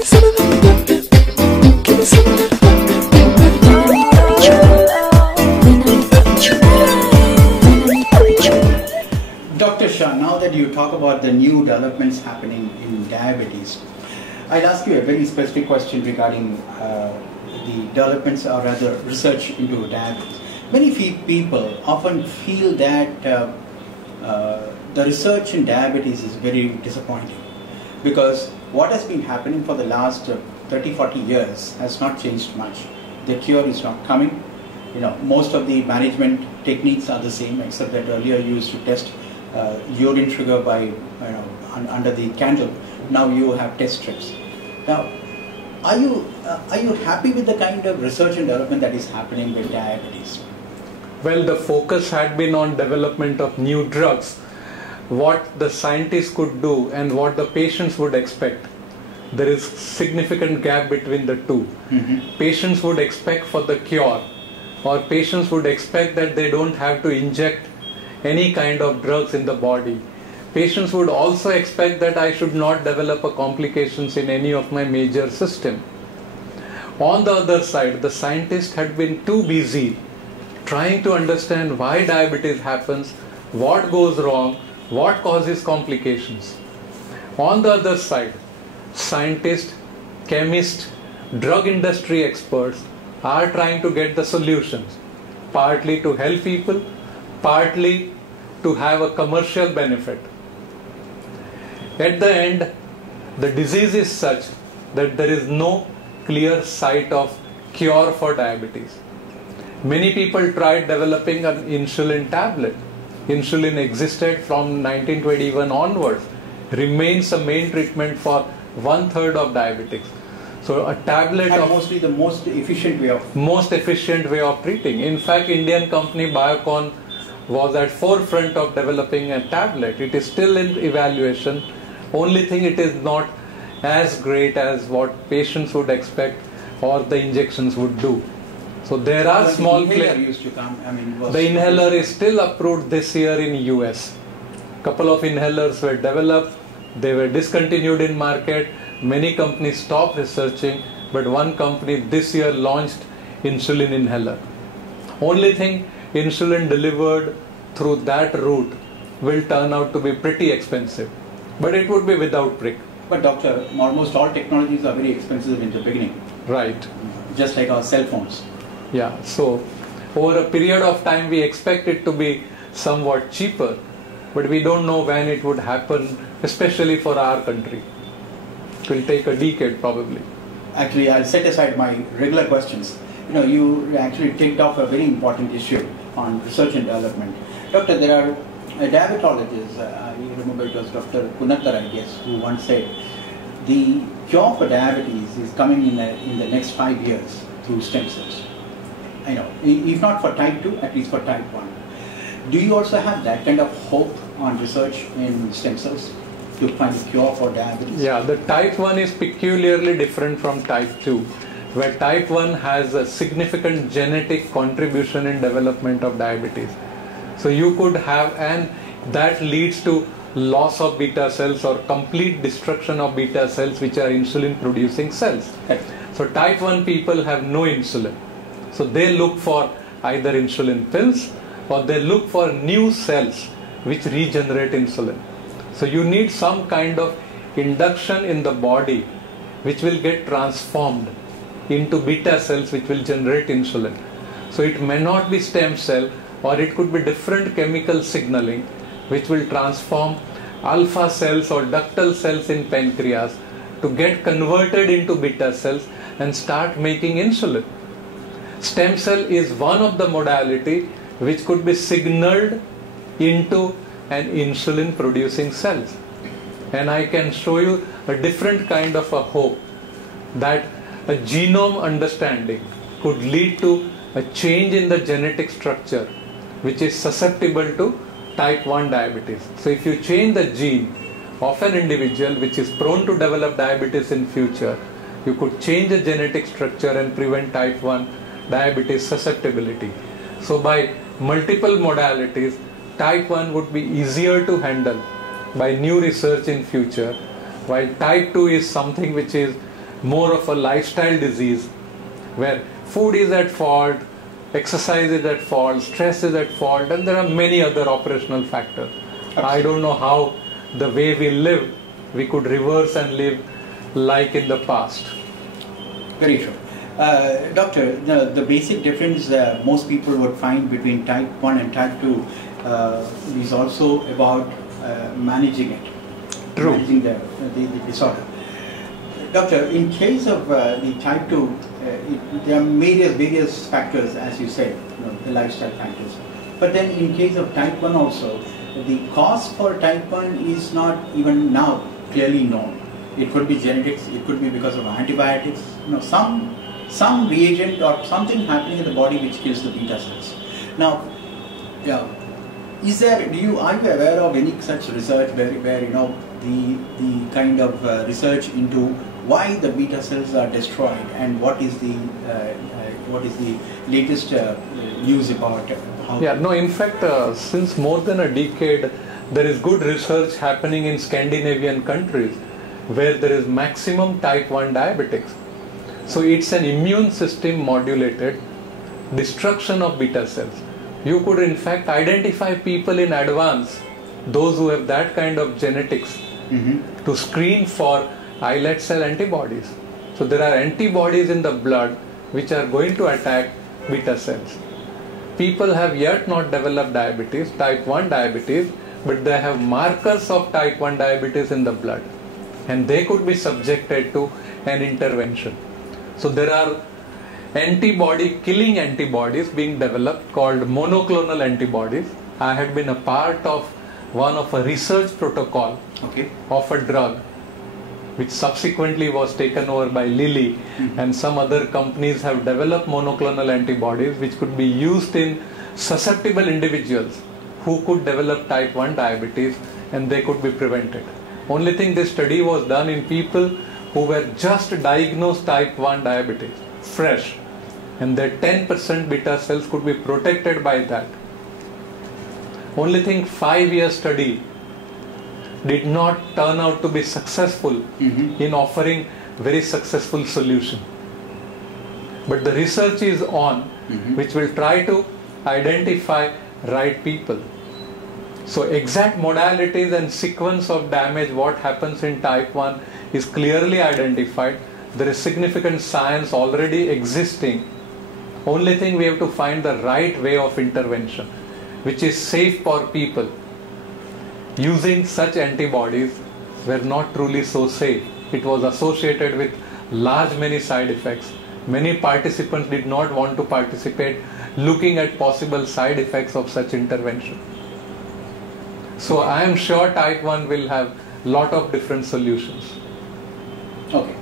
Dr. Shah, now that you talk about the new developments happening in diabetes, I'll ask you a very specific question regarding the developments or rather research into diabetes. Many people often feel that the research in diabetes is very disappointing because what has been happening for the last 30-40 years has not changed much. The cure is not coming. Most of the management techniques are the same, except that earlier you used to test urine sugar by under the candle. Now you have test strips. Now, are you happy with the kind of research and development that is happening with diabetes? Well, the focus had been on development of new drugs, what the scientists could do and what the patients would expect. There is significant gap between the two. Patients would expect for the cure, or patients would expect that they don't have to inject any kind of drugs in the body. Patients would also expect that I should not develop a complications in any of my major system. On the other side, the scientists had been too busy trying to understand why diabetes happens, what goes wrong, what causes complications. On the other side, scientists, chemists, drug industry experts are trying to get the solutions, partly to help people, partly to have a commercial benefit. At the end, the disease is such that there is no clear sight of cure for diabetes. Many people tried developing an insulin tablet. Insulin existed from 1921 onwards, remains a main treatment for 1/3 of diabetics. So a tablet and mostly the most efficient way of treating. In fact, Indian company Biocon was at forefront of developing a tablet. It is still in evaluation. Only thing, it is not as great as what patients would expect or the injections would do. So there are small players. The inhaler is still approved this year in US. Couple of inhalers were developed. They were discontinued in market. Many companies stopped researching, but one company this year launched insulin inhaler. Only thing, insulin delivered through that route will turn out to be pretty expensive, but it would be without prick. But doctor, almost all technologies are very expensive in the beginning. Right. Just like our cell phones. Yeah, so over a period of time we expect it to be somewhat cheaper, but we don't know when it would happen, especially for our country. It will take a decade probably. Actually, I'll set aside my regular questions. You actually ticked off a very important issue on research and development. Doctor, there are diabetologists, you remember it was Dr. Kunattar, I guess, who once said, the cure for diabetes is coming in the next 5 years through stem cells. If not for type 2, at least for type 1. Do you also have that kind of hope on research in stem cells to find a cure for diabetes? Yeah, the type 1 is peculiarly different from type 2, where type 1 has a significant genetic contribution in development of diabetes. So you could have, and that leads to loss of beta cells or complete destruction of beta cells, which are insulin producing cells. So type 1 people have no insulin. So they look for either insulin pills or they look for new cells which regenerate insulin. So you need some kind of induction in the body which will get transformed into beta cells which will generate insulin. So it may not be stem cell, or it could be different chemical signaling which will transform alpha cells or ductal cells in pancreas to get converted into beta cells and start making insulin. Stem cell is one of the modality which could be signaled into an insulin producing cells. And I can show you a different kind of a hope that a genome understanding could lead to a change in the genetic structure which is susceptible to type 1 diabetes. So if you change the gene of an individual which is prone to develop diabetes in future, you could change the genetic structure and prevent type 1 diabetes susceptibility. So by multiple modalities, type 1 would be easier to handle by new research in future, while type 2 is something which is more of a lifestyle disease where food is at fault, exercise is at fault, stress is at fault, and there are many other operational factors. Absolutely. I don't know how the way we live, we could reverse and live like in the past. Very true. Doctor, the basic difference most people would find between type 1 and type 2 is also about managing it. True. Managing the disorder. Doctor, in case of the type 2, there are various factors, as you said, the lifestyle factors. But then in case of type 1 also, the cause for type 1 is not even now clearly known. It could be genetics, it could be because of antibiotics, some reagent or something happening in the body which kills the beta cells. Now, are you aware of any such research where the kind of research into why the beta cells are destroyed, and what is the latest news about how? Yeah, no, in fact, since more than a decade, there is good research happening in Scandinavian countries where there is maximum type 1 diabetics. So it's an immune system modulated destruction of beta cells. You could in fact identify people in advance, those who have that kind of genetics, to screen for islet cell antibodies. So there are antibodies in the blood which are going to attack beta cells. People have yet not developed diabetes, type 1 diabetes, but they have markers of type 1 diabetes in the blood, and they could be subjected to an intervention. So there are killing antibodies being developed called monoclonal antibodies. I had been a part of one of a research protocol of a drug which subsequently was taken over by Lilly, and some other companies have developed monoclonal antibodies which could be used in susceptible individuals who could develop type 1 diabetes, and they could be prevented. Only thing, this study was done in people who were just diagnosed type 1 diabetes, fresh, and their 10% beta cells could be protected by that. Only thing, 5-year study did not turn out to be successful in offering very successful solution. But the research is on, which will try to identify right people. So exact modalities and sequence of damage, what happens in type 1 is clearly identified. There is significant science already existing. Only thing, we have to find the right way of intervention, which is safe for people. Using such antibodies were not truly so safe. It was associated with many side effects. Many participants did not want to participate looking at possible side effects of such intervention. So I am sure type 1 will have lot of different solutions. Okay.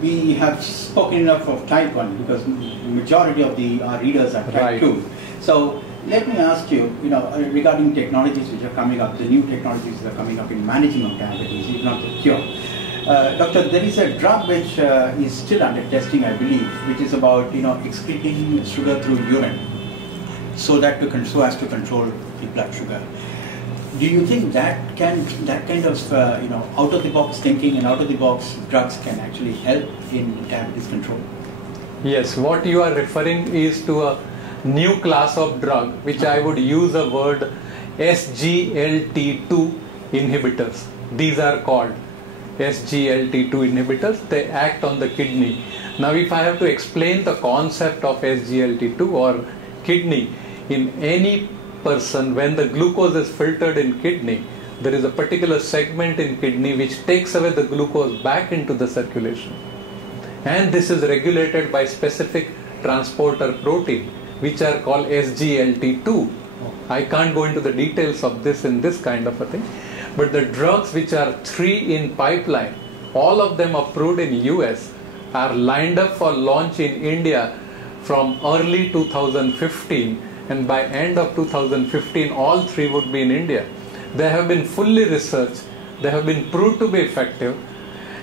We have spoken enough of type 1 because majority of our readers are type 2. So let me ask you, regarding technologies which are coming up, the new technologies that are coming up in managing of diabetes, if not the cure. Doctor, there is a drug which is still under testing, I believe, which is about excreting sugar through urine, so as to control the blood sugar. Do you think that kind of out of the box thinking and out of the box drugs can actually help in diabetes control? Yes, what you are referring is to a new class of drug, which I would use a word SGLT2 inhibitors. These are called SGLT2 inhibitors. They act on the kidney. Now if I have to explain the concept of SGLT2 or kidney, in any person, when the glucose is filtered in kidney, there is a particular segment in kidney which takes away the glucose back into the circulation, and this is regulated by specific transporter protein which are called SGLT2. I can't go into the details of this in this kind of a thing, but the drugs which are 3 in pipeline, all of them approved in US, are lined up for launch in India from early 2015, and by end of 2015 all 3 would be in India. They have been fully researched, they have been proved to be effective,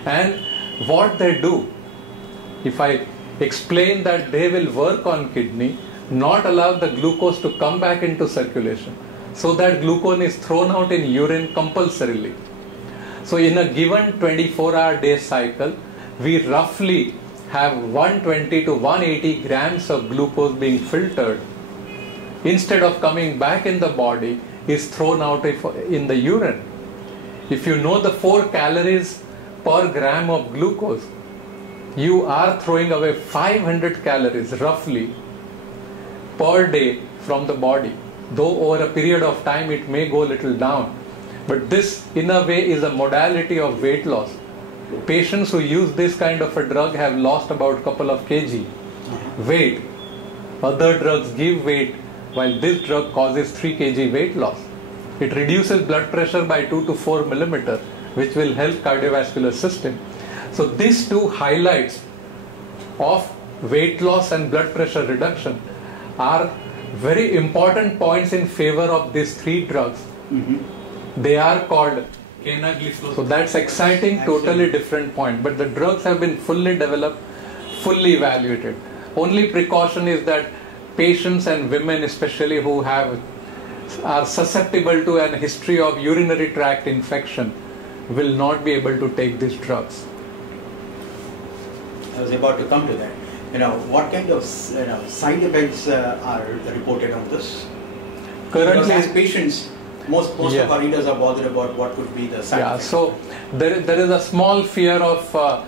and what they do, if I explain that they will work on kidney, not allow the glucose to come back into circulation, so that glucose is thrown out in urine compulsorily. So in a given 24-hour day cycle, we roughly have 120 to 180 grams of glucose being filtered, instead of coming back in the body, is thrown out in the urine. If you know the 4 calories per gram of glucose, you are throwing away 500 calories roughly per day from the body. Though over a period of time it may go a little down. But this in a way is a modality of weight loss. Patients who use this kind of a drug have lost about a couple of kg weight. Other drugs give weight, while this drug causes 3 kg weight loss. It reduces blood pressure by 2 to 4 millimeter, which will help cardiovascular system. So these 2 highlights of weight loss and blood pressure reduction are very important points in favor of these 3 drugs. They are called canagliflozin. So that's exciting, totally different point. But the drugs have been fully developed, fully evaluated. Only precaution is that patients and women especially who are susceptible to an history of urinary tract infection will not be able to take these drugs. I was about to come to that. What kind of side effects are reported on this? Currently, because as patients, most of our readers are bothered about what could be the side effects. So there is a small fear of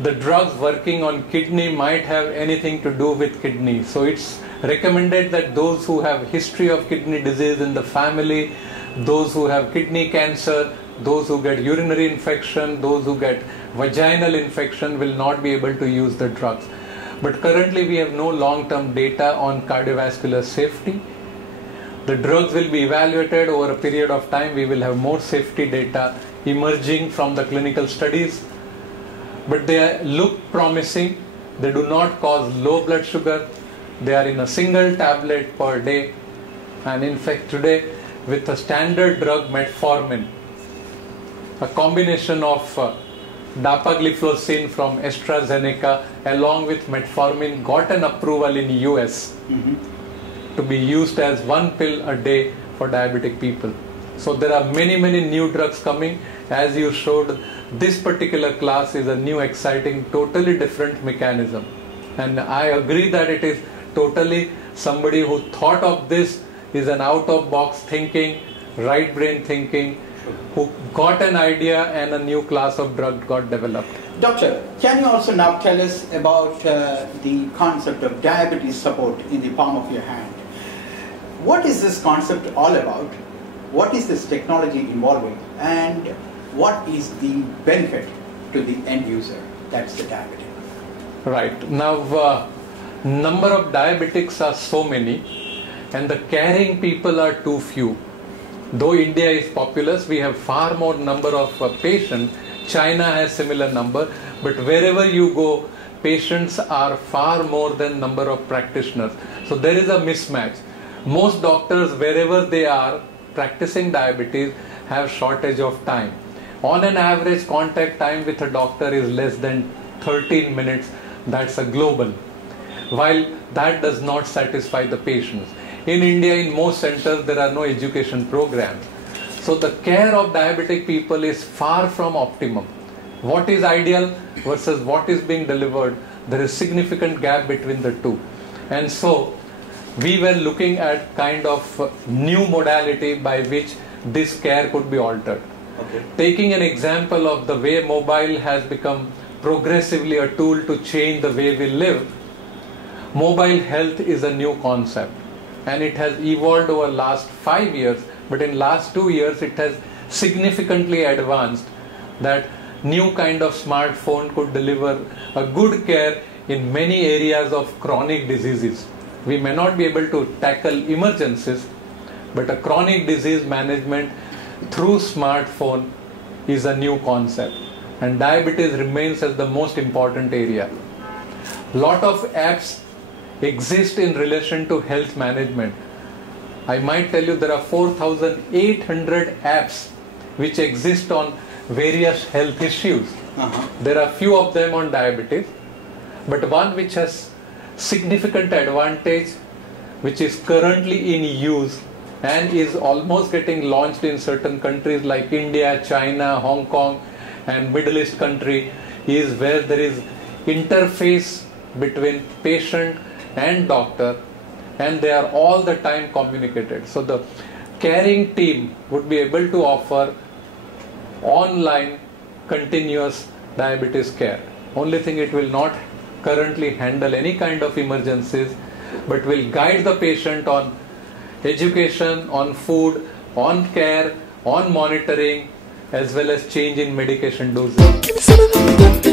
the drugs working on kidney might have anything to do with kidney. So it's recommended that those who have history of kidney disease in the family, those who have kidney cancer, those who get urinary infection, those who get vaginal infection will not be able to use the drugs. But currently we have no long-term data on cardiovascular safety. The drugs will be evaluated over a period of time. We will have more safety data emerging from the clinical studies. But they look promising. They do not cause low blood sugar. They are in a single tablet per day. And in fact today with a standard drug metformin, a combination of dapagliflozin from AstraZeneca along with metformin got an approval in US to be used as 1 pill a day for diabetic people. So there are many new drugs coming. As you showed, this particular class is a new, exciting, totally different mechanism. And I agree that it is totally somebody who thought of this is an out-of-box thinking, right brain thinking, who got an idea and a new class of drug got developed. Doctor, can you also now tell us about the concept of diabetes support in the palm of your hand? What is this concept all about? What is this technology involving? And what is the benefit to the end user, that's the diabetic? Right. Now, number of diabetics are so many and the caring people are too few. Though India is populous, we have far more number of patients. China has similar number, but wherever you go, patients are far more than number of practitioners. So there is a mismatch. Most doctors, wherever they are practicing diabetes, have shortage of time. On an average, contact time with a doctor is less than 13 minutes. That's a global. While that does not satisfy the patients. In India, in most centers, there are no education programs. So the care of diabetic people is far from optimum. What is ideal versus what is being delivered, there is significant gap between the two. And so we were looking at kind of new modality by which this care could be altered. Okay. Taking an example of the way mobile has become progressively a tool to change the way we live, mobile health is a new concept. And it has evolved over last 5 years, but in last 2 years it has significantly advanced that new kind of smartphone could deliver a good care in many areas of chronic diseases. We may not be able to tackle emergencies, but a chronic disease management through smartphone is a new concept. And diabetes remains as the most important area. Lot of apps exist in relation to health management. I might tell you there are 4,800 apps which exist on various health issues. There are few of them on diabetes, but one which has significant advantage, which is currently in use and is almost getting launched in certain countries like India, China, Hong Kong and Middle East country, is where there is interface between patient and doctor, and they are all the time communicated. So the caring team would be able to offer online continuous diabetes care. Only thing, it will not currently handle any kind of emergencies, but will guide the patient on education, on food, on care, on monitoring, as well as change in medication dosage.